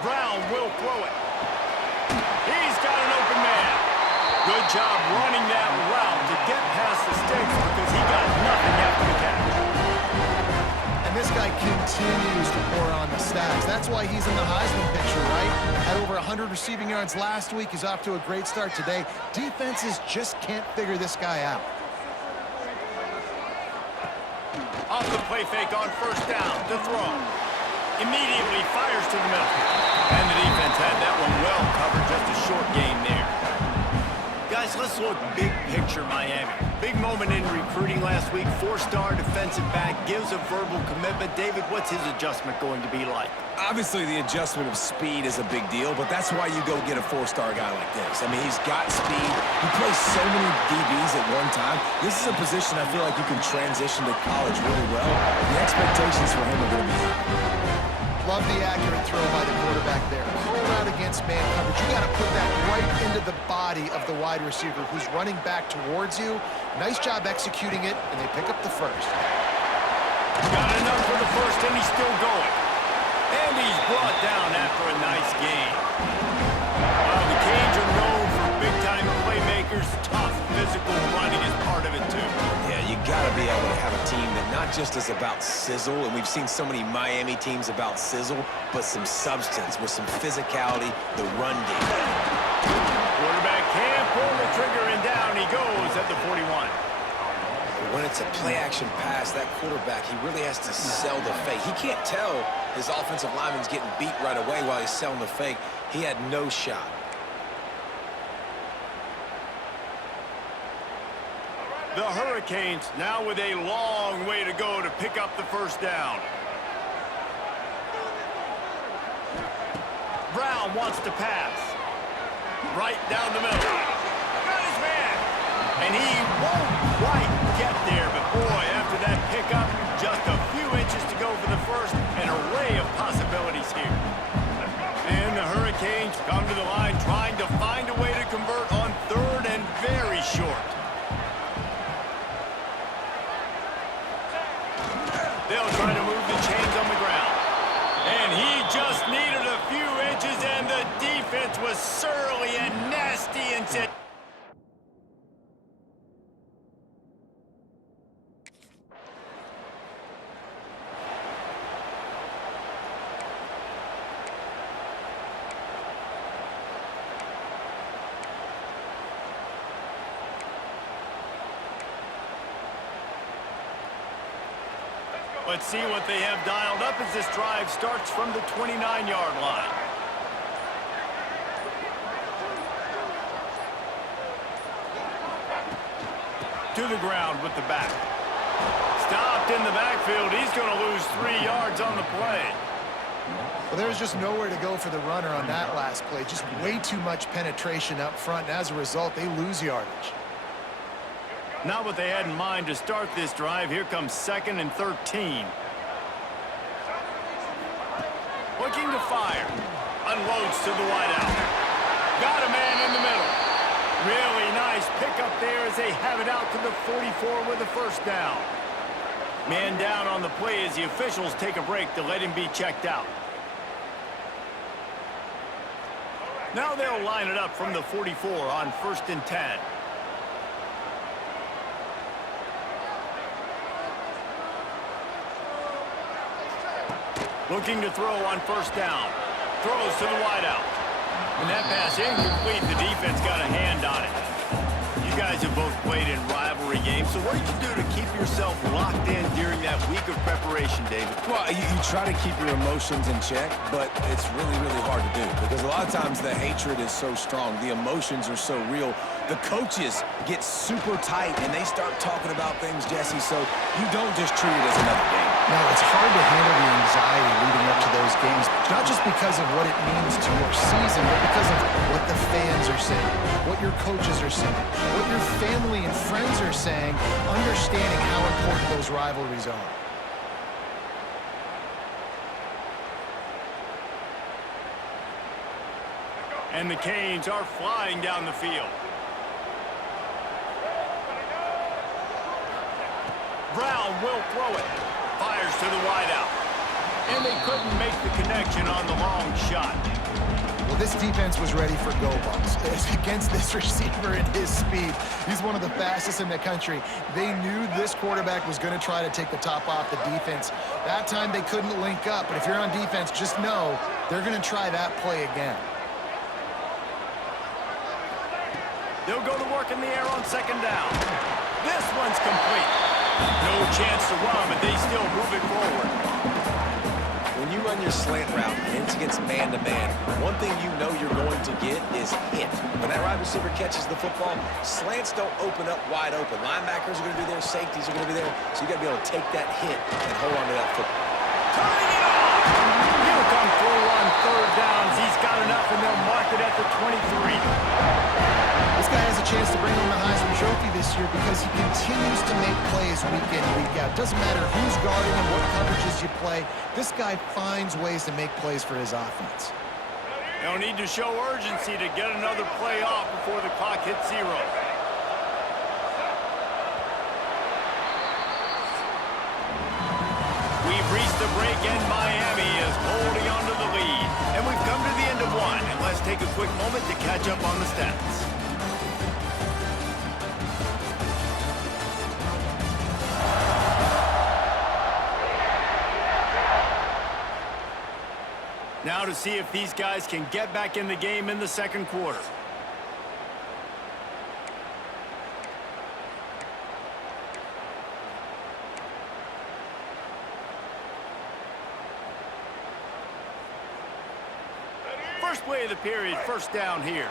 Brown will throw it. He's got an open man. Good job running that route to get past the sticks because he got nothing after the catch. And this guy continues to pour on the stats. That's why he's in the Heisman picture, right? Had over 100 receiving yards last week. He's off to a great start today. Defenses just can't figure this guy out. Off the play fake on first down to throw. Immediately fires to the middle. And the defense had that one well covered, just a short gain there. Guys, let's look big picture Miami. Big moment in recruiting last week. 4-star defensive back gives a verbal commitment. David, what's his adjustment going to be like? Obviously, the adjustment of speed is a big deal, but that's why you go get a 4-star guy like this. I mean, he's got speed. He plays so many DBs at one time. This is a position I feel like you can transition to college really well. The expectations for him are going to be high. Love the accurate throw by the quarterback there. Pull out against man coverage. You got to put that right into the body of the wide receiver who's running back towards you. Nice job executing it, and they pick up the first. Got enough for the first, and he's still going. And he's brought down after a nice gain. Well, the Canes are known for big-time playmakers. Tough physical running is part of it, too. Yeah, you got to be able to have a team that not just is about sizzle, and we've seen so many Miami teams about sizzle, but some substance with some physicality, the run game. Quarterback can't pull the trigger, and down he goes at the 41. When it's a play-action pass, that quarterback, he really has to sell the fake. He can't tell his offensive lineman's getting beat right away while he's selling the fake. He had no shot. The Hurricanes now with a long way to go to pick up the first down. Brown wants to pass. Right down the middle. Got his man. And he won't quite get there, but boy, after that pickup, just a few inches to go for the first. An array of possibilities here. And the Hurricanes come to the line trying to find a way to convert on third and very short. They'll try to move the chains on the ground. And he just needed a few inches, and the defense was surly and nasty and said... Let's see what they have dialed up as this drive starts from the 29-yard line. To the ground with the back. Stopped in the backfield. He's going to lose 3 yards on the play. Well, there's just nowhere to go for the runner on that last play. Just way too much penetration up front, and as a result, they lose yardage. Not what they had in mind to start this drive. Here comes 2nd and 13. Looking to fire. Unloads to the wideout. Got a man in the middle. Really nice pickup there as they have it out to the 44 with a first down. Man down on the play as the officials take a break to let him be checked out. Now they'll line it up from the 44 on 1st and 10. Looking to throw on first down. Throws to the wideout. And that pass incomplete. The defense got a hand on it. You guys have both played in rivalry games, so what did you do to keep yourself locked in during that week of preparation, David? Well, you try to keep your emotions in check, but it's really, really hard to do because a lot of times the hatred is so strong. The emotions are so real. The coaches get super tight, and they start talking about things, Jesse, so you don't just treat it as another game. No, it's hard to handle the anxiety leading up to those games, not just because of what it means to your season, but because of what the fans are saying, what your coaches are saying, what your family and friends are saying, understanding how important those rivalries are. And the Canes are flying down the field. Brown will throw it. Fires to the wideout. and they couldn't make the connection on the long shot. Well, this defense was ready for go balls. Against this receiver and his speed, he's one of the fastest in the country. They knew this quarterback was going to try to take the top off the defense. That time they couldn't link up, but if you're on defense, just know they're going to try that play again. They'll go to work in the air on second down. This one's complete. No chance to run, but they still move it forward. When you run your slant route and it's against man-to-man, one thing you know you're going to get is hit. When that wide receiver catches the football, slants don't open up wide open. Linebackers are going to be there, safeties are going to be there, so you got to be able to take that hit and hold on to that football. Turning it off! He'll come through on third downs. He's got enough, and they'll mark it at the 23. This guy has a chance to bring home the Heisman Trophy this year because he continues to make plays week in, week out. Doesn't matter who's guarding him, what coverages you play. This guy finds ways to make plays for his offense. They'll need to show urgency to get another play off before the clock hits zero. We've reached the break, and Miami is holding on to the lead. And we've come to the end of one, and let's take a quick moment to catch up on the stats. Now to see if these guys can get back in the game in the second quarter. First play of the period, first down here.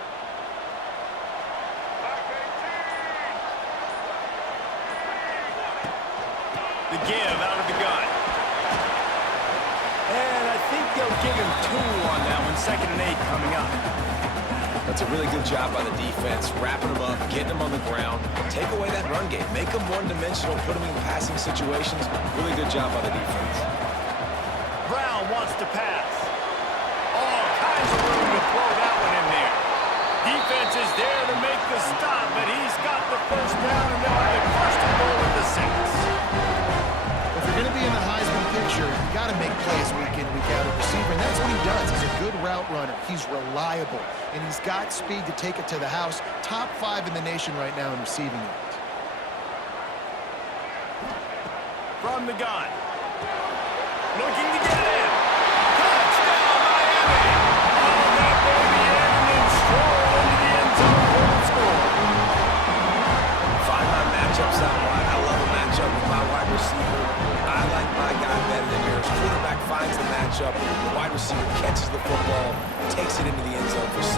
The give out of the gun. And I think they'll give him 2 on that one. 2nd and 8 coming up. That's a really good job by the defense, wrapping them up, getting them on the ground. Take away that run game. Make them one-dimensional, put them in passing situations. Really good job by the defense. Brown wants to pass. All kinds of room to throw that one in there. Defense is there to make the stop, but he's got the first down, and they'll have it first and goal at the 6. If you're going to be in the Heisman picture, you got to make plays week in, week out at receiver, and that's what he does. He's a good route runner. He's reliable, and he's got speed to take it to the house. Top 5 in the nation right now in receiving yards. From the gun. Looking to get it in. Touchdown, Miami! Oh, that baby in and then stroll into the end zone for the score. Find my matchups out wide. I love a matchup with my wide receiver. I like my guy better than yours. Quarterback finds the matchup. The wide receiver catches the football, takes it into the end zone for 6.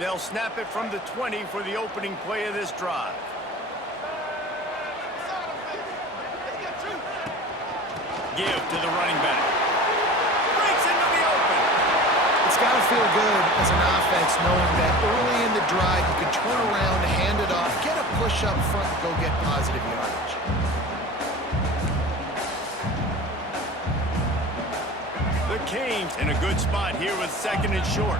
They'll snap it from the 20 for the opening play of this drive. Give to the running back. Breaks into the open. It's got to feel good as an offense knowing that early in the drive you can turn around, hand it off, get a push up front, and go get positive yardage. The Canes in a good spot here with 2nd and short.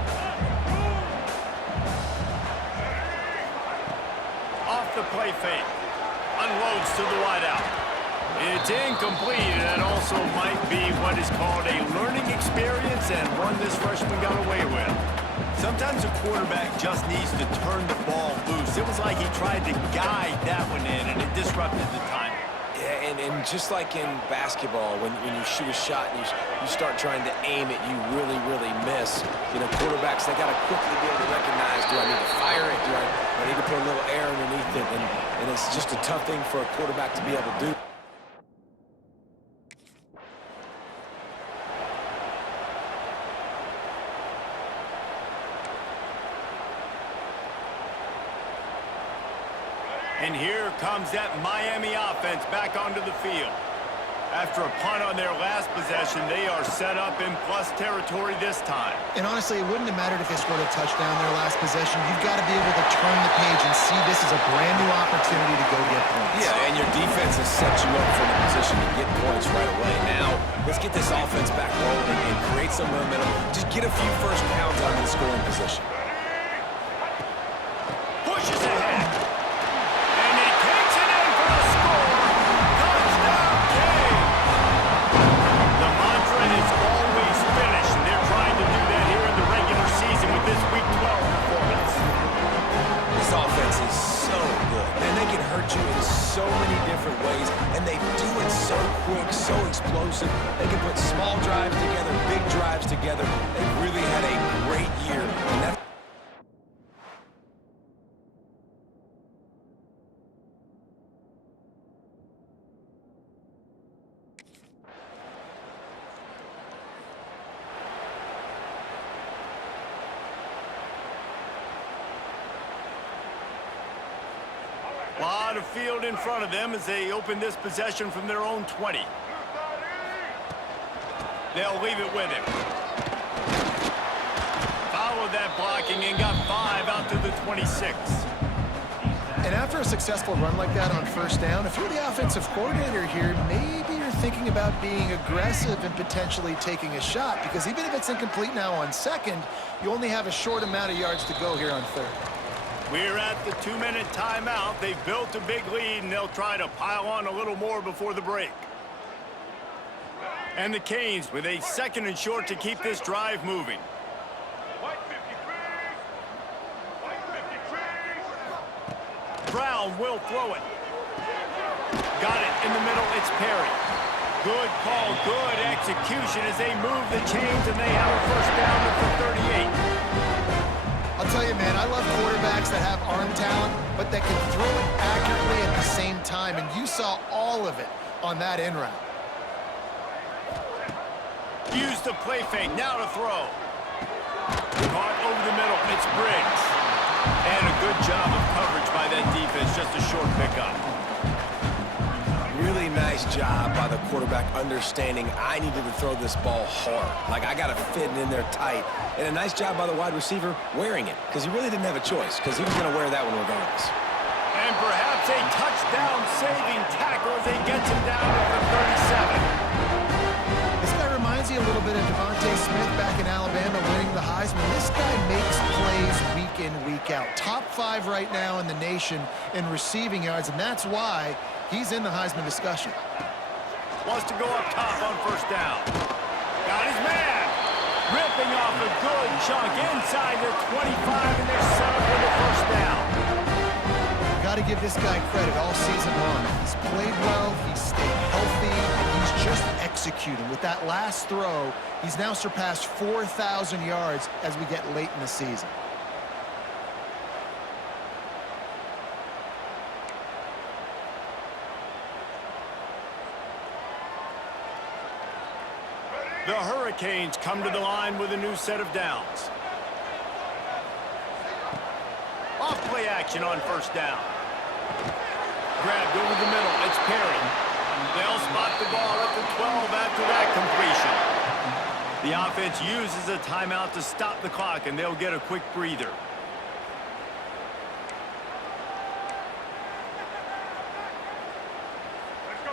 Off the play fake. Unloads to the wideout. It's incomplete, and that also might be what is called a learning experience and one this freshman got away with. Sometimes a quarterback just needs to turn the ball loose. It was like he tried to guide that one in, and it disrupted the timing. Yeah, and just like in basketball, when you shoot a shot and you start trying to aim it, you really, really miss. You know, quarterbacks, they got to quickly be able to recognize, do I need to fire it? Do I need to put a little air underneath it? And it's just a tough thing for a quarterback to be able to do. And here comes that Miami offense back onto the field. After a punt on their last possession, they are set up in plus territory this time. And honestly, it wouldn't have mattered if they scored a touchdown their last possession. You've got to be able to turn the page and see this as a brand new opportunity to go get points. Yeah, and your defense has set you up for the position to get points right away. Now, let's get this offense back rolling and create some momentum. Just get a few first downs out of the scoring position. Pushes ahead. And he takes it in for a score. Touchdown, King. The mantra is always finish, and they're trying to do that here in the regular season with this Week 12 performance. This offense is so good, and they can hurt you in so many different ways, and they do it so quick, so explosive. They can put small drives together, big drives together. They really had a great year, and that's A lot of field in front of them as they open this possession from their own 20. They'll leave it with him. Followed that blocking and got 5 out to the 26. And after a successful run like that on first down, if you're the offensive coordinator here, maybe you're thinking about being aggressive and potentially taking a shot, because even if it's incomplete now on second, you only have a short amount of yards to go here on third. We're at the 2-minute timeout. They've built a big lead, and they'll try to pile on a little more before the break. And the Canes with a second and short to keep this drive moving. Brown will throw it. Got it in the middle. It's Perry. Good call, good execution as they move the chains, and they have a first down at the 38. I'll tell you, man, I love quarterbacks that have arm talent, but that can throw it accurately at the same time, and you saw all of it on that in route. Use the play fake, now to throw. Caught over the middle, it's Briggs. And a good job of coverage by that defense, just a short pickup. really nice job by the quarterback understanding I needed to throw this ball hard. Like, I got to fit it in there tight. And a nice job by the wide receiver wearing it, because he really didn't have a choice, because he was going to wear that one regardless. And perhaps a touchdown-saving tackle as he gets him down to the 37. This guy reminds you a little bit of Devontae Smith back in Alabama winning the Heisman. This guy makes plays week in, week out. Top 5 right now in the nation in receiving yards, and that's why he's in the Heisman discussion. Wants to go up top on first down. Got his man. Ripping off a good chunk inside the 25, and they're set up with a first down. Got to give this guy credit all season long. He's played well, he's stayed healthy, and he's just executing. With that last throw, he's now surpassed 4,000 yards as we get late in the season. The Hurricanes come to the line with a new set of downs. Off play action on first down. Grabbed over the middle. It's Perry. They'll spot the ball at the 12 after that completion. The offense uses a timeout to stop the clock, and they'll get a quick breather.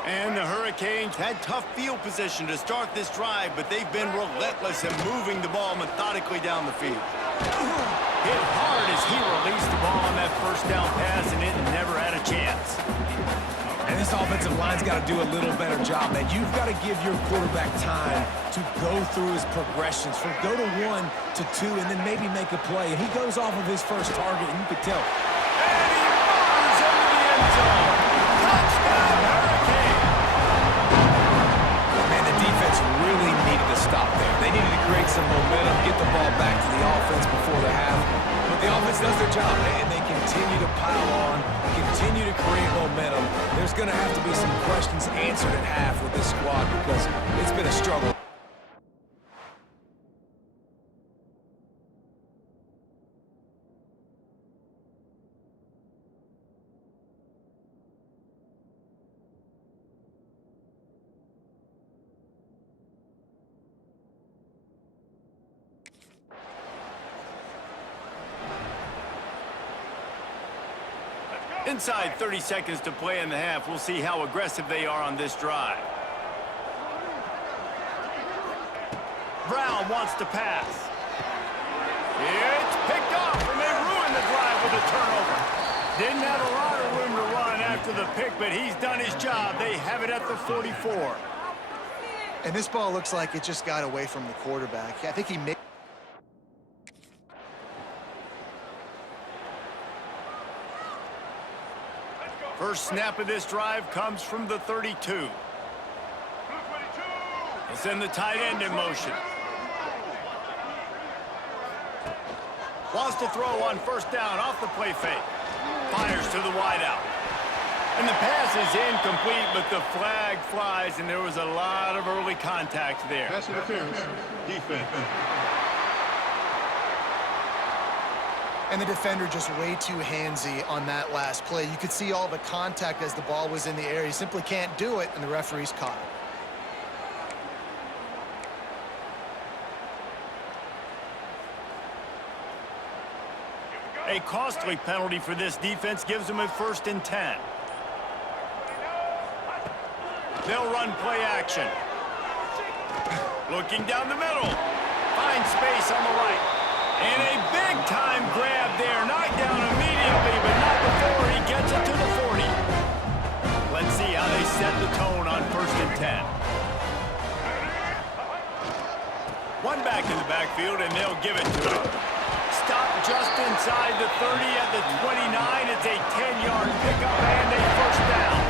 And the Hurricanes had tough field position to start this drive, but they've been relentless in moving the ball methodically down the field. Hit hard as he released the ball on that first down pass, and it never had a chance. And this offensive line's got to do a little better job, man. You've got to give your quarterback time to go through his progressions, from go to 1 to 2, and then maybe make a play. And he goes off of his first target, and you could tell. And he runs into the end zone. Touchdown, Hurricane! Man, the defense really needed to stop there. They needed to create some momentum, get the ball back to the offense before the half. But the offense does their job, and they continue to pile on, continue to create momentum. There's going to have to be some questions answered at half with this squad, because it's been a struggle. Inside 30 seconds to play in the half. We'll see how aggressive they are on this drive. Brown wants to pass. It's picked off, and they ruin the drive with a turnover. Didn't have a lot of room to run after the pick, but he's done his job. They have it at the 44. And this ball looks like it just got away from the quarterback. I think he made... First snap of this drive comes from the 32. They'll send the tight end in motion. Wants to throw on first down off the play fake. Fires to the wideout. And the pass is incomplete, but the flag flies, and there was a lot of early contact there. Pass interference, defense. And the defender just way too handsy on that last play. You could see all the contact as the ball was in the air. He simply can't do it, and the referee's caught it. A costly penalty for this defense gives them a 1st and 10. They'll run play action. Looking down the middle. Finds space on the right. And a big-time grab there. Knocked down immediately, but not before he gets it to the 40. Let's see how they set the tone on 1st and 10. One back in the backfield, and they'll give it to him. Stop just inside the 30 at the 29. It's a 10-yard pickup and a 1st down.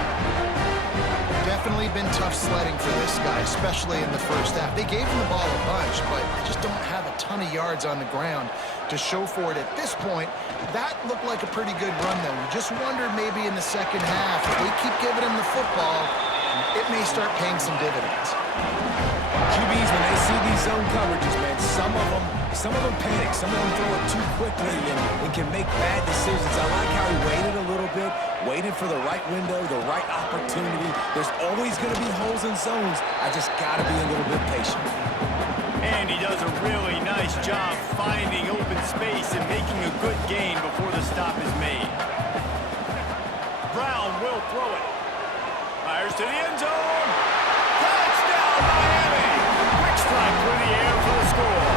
Definitely been tough sledding for this guy, especially in the first half. They gave him the ball a bunch, but they just don't have a ton of yards on the ground to show for it at this point. That looked like a pretty good run, though. You just wondered maybe in the second half, if they keep giving him the football, it may start paying some dividends. QBs, when they see these zone coverages, man, some of them panic. Some of them throw it too quickly and can make bad decisions. I like how he waited a little bit, waited for the right window, the right opportunity. There's always going to be holes in zones. I just got to be a little bit patient. And he does a really nice job finding open space and making a good gain before the stop is made. Brown will throw it. Fires to the end zone. Touchdown, Miami! Quick strike through the air for the score.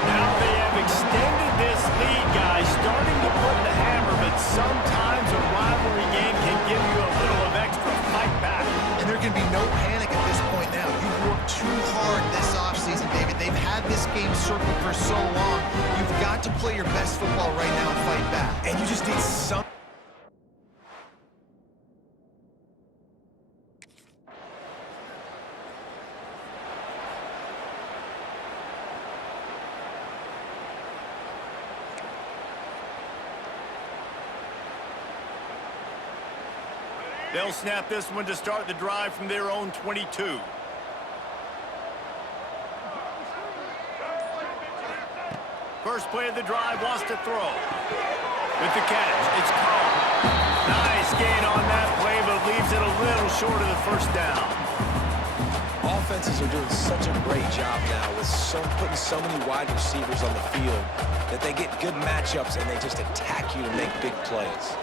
Now they have extended this lead, guys, starting to put the hammer, but sometimes a rivalry game can give you a little of extra fight back. And there can be no panic at this point now. You've worked too hard this offseason, David. They've had this game circled for so long. You've got to play your best football right now and fight back. And you just need some... They'll snap this one to start the drive from their own 22. First play of the drive, wants to throw. With the catch, it's caught. Nice gain on that play, but leaves it a little short of the 1st down. Offenses are doing such a great job now with putting so many wide receivers on the field that they get good matchups and they just attack you to make big plays.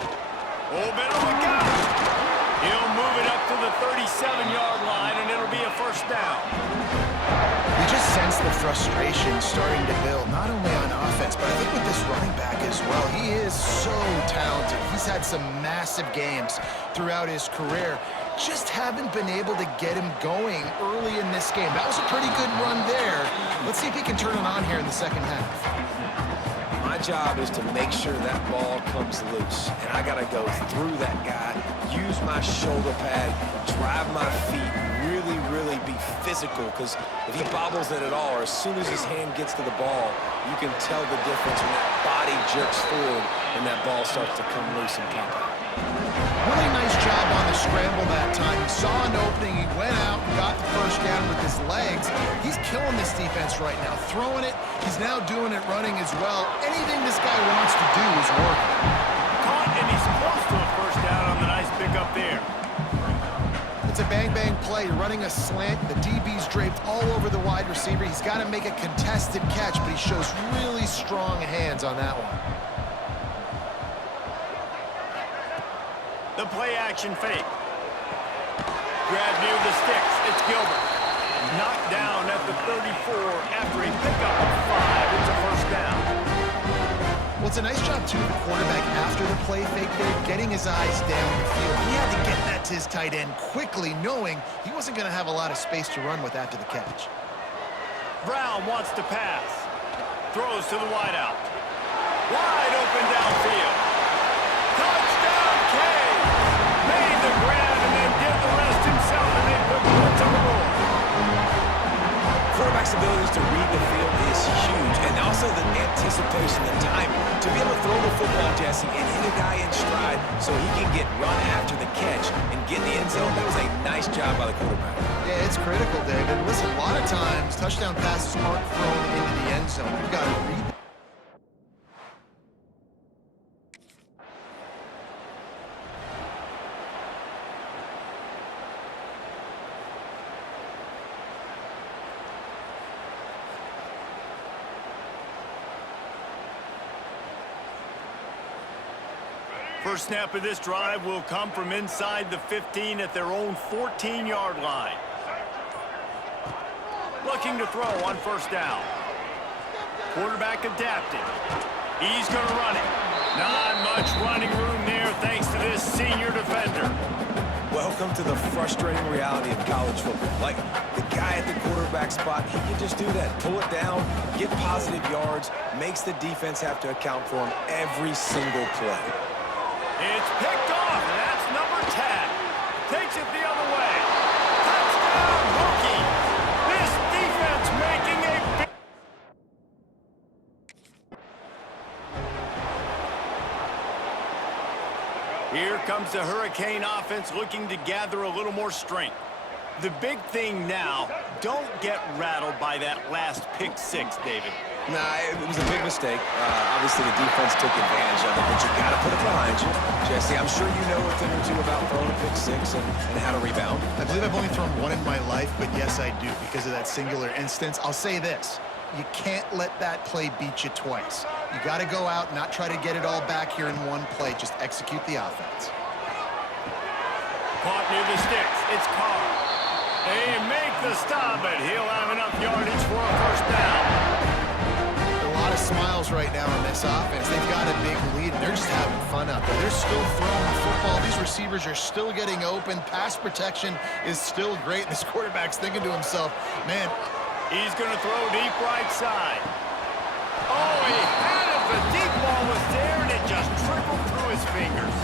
Oh, better look out! He'll move it up to the 37-yard line, and it'll be a 1st down. You just sense the frustration starting to build, not only on offense, but I think with this running back as well. He is so talented. He's had some massive games throughout his career. Just haven't been able to get him going early in this game. That was a pretty good run there. Let's see if he can turn it on here in the second half. My job is to make sure that ball comes loose, and I got to go through that guy, use my shoulder pad, drive my feet, really be physical, because if he bobbles it at all, or as soon as his hand gets to the ball, you can tell the difference when that body jerks forward and that ball starts to come loose and pop out. Really nice job on the scramble that time. He saw an opening, he went out and got the 1st down with his legs. He's killing this defense right now, throwing it. He's now doing it running as well. Anything this guy wants to do is working. Caught, and he's close to a 1st down on the nice pickup there. It's a bang-bang play. You're running a slant. The DB's draped all over the wide receiver. He's got to make a contested catch, but he shows really strong hands on that one. The play action fake. Grab near the sticks. It's Gilbert. Knocked down at the 34 after a pickup of 5. It's a first down. Well, it's a nice job, too, the quarterback after the play fake there, getting his eyes down the field. He had to get that to his tight end quickly, knowing he wasn't going to have a lot of space to run with after the catch. Brown wants to pass. Throws to the wideout. Wide open downfield. Touchdown, Cade! Made the grab and then did the rest himself, and they put points on the board. Quarterback's abilities to read the field is huge, and also the anticipation, the timing. To be able to throw the football, Jesse, and hit a guy in stride so he can get run after the catch and get in the end zone, that was a nice job by the quarterback. Yeah, it's critical, David. Listen, a lot of times, touchdown passes aren't thrown into the end zone. You've got to read. First snap of this drive will come from inside the 15 at their own 14-yard line. Looking to throw on first down. Quarterback adapted. He's going to run it. Not much running room there thanks to this senior defender. Welcome to the frustrating reality of college football. Like, the guy at the quarterback spot, he can just do that. Pull it down, get positive yards, makes the defense have to account for him every single play. It's picked off, and that's number 10. Takes it the other way. Touchdown, Hokies. This defense making a big... Here comes the Hurricane offense looking to gather a little more strength. The big thing now, don't get rattled by that last pick 6, David. Nah, it was a big mistake. Obviously, the defense took advantage of it, but you got to put it behind you. Jesse, I'm sure you know a thing or two about throwing a pick 6 and how to rebound. I believe I've only thrown one in my life, but yes, I do because of that singular instance. I'll say this. You can't let that play beat you twice. You got to go out and not try to get it all back here in one play. Just execute the offense. Caught near the sticks. It's Carr. They make the stop, but he'll have enough yardage for a first down. A lot of smiles right now on this offense. They've got a big lead, and they're just having fun out there. They're still throwing the football. These receivers are still getting open. Pass protection is still great. This quarterback's thinking to himself, man, he's going to throw deep right side. Oh, he had it. The deep ball was there, and it just trickled through his fingers.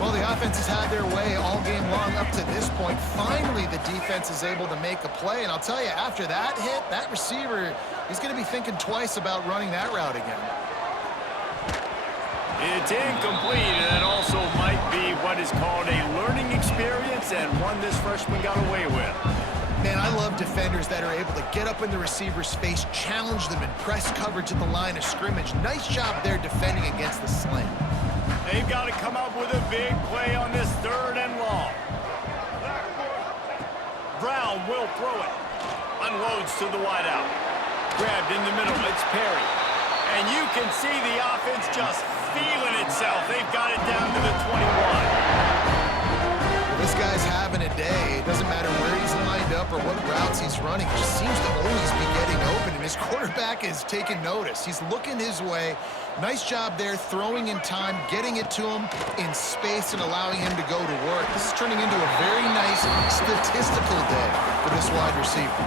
well, the offense has had their way all game long up to this point. Finally, the defense is able to make a play, and I'll tell you, after that hit, that receiver, he's going to be thinking twice about running that route again. It's incomplete, and that also might be what is called a learning experience, and one this freshman got away with. Man, I love defenders that are able to get up in the receiver's face, challenge them, and press coverage at the line of scrimmage. Nice job there defending against the slant. They've got to come up with a big play on this 3rd and long. Brown will throw it. Unloads to the wideout. Grabbed in the middle. It's Perry. And you can see the offense just feeling itself. They've got it down to the 21. This guy's having a day. It doesn't matter where he's lined up or what routes he's running. He just seems to always be getting open, and his quarterback is taking notice. He's looking his way. Nice job there, throwing in time, getting it to him in space, and allowing him to go to work. This is turning into a very nice statistical day for this wide receiver.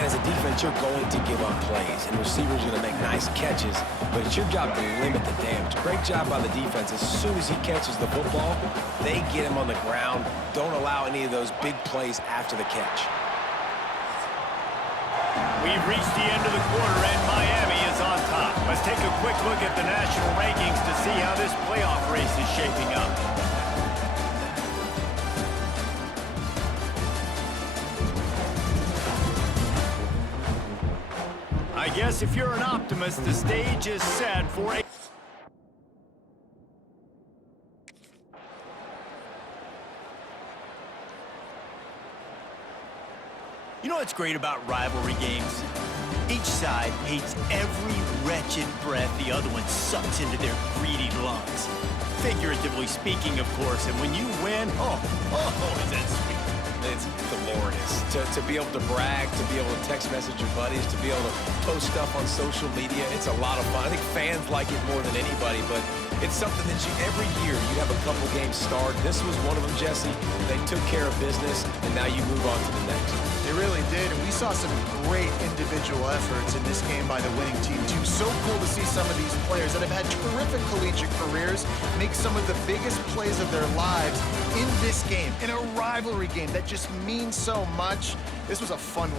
And as a defense, you're going to give up plays, and receivers are going to make nice catches, but it's your job to limit the damage. Great job by the defense. As soon as he catches the football, they get him on the ground. Don't allow any of those big plays after the catch. We've reached the end of the quarter, and Miami is on top. Let's take a quick look at the national rankings to see how this playoff race is shaping up. I guess if you're an optimist, the stage is set for a... You know what's great about rivalry games? Each side hates every wretched breath the other one sucks into their greedy lungs. Figuratively speaking, of course, and when you win, is that sweet. It's glorious to be able to brag, to be able to text message your buddies, to be able to post stuff on social media. It's a lot of fun. I think fans like it more than anybody, but it's something that every year you have a couple games start. This was one of them, Jesse. They took care of business, and now you move on to the next. They really did, and we saw some great individual efforts in this game by the winning team, too. So cool to see some of these players that have had terrific collegiate careers make some of the biggest plays of their lives in this game, in a rivalry game that just means so much. This was a fun one.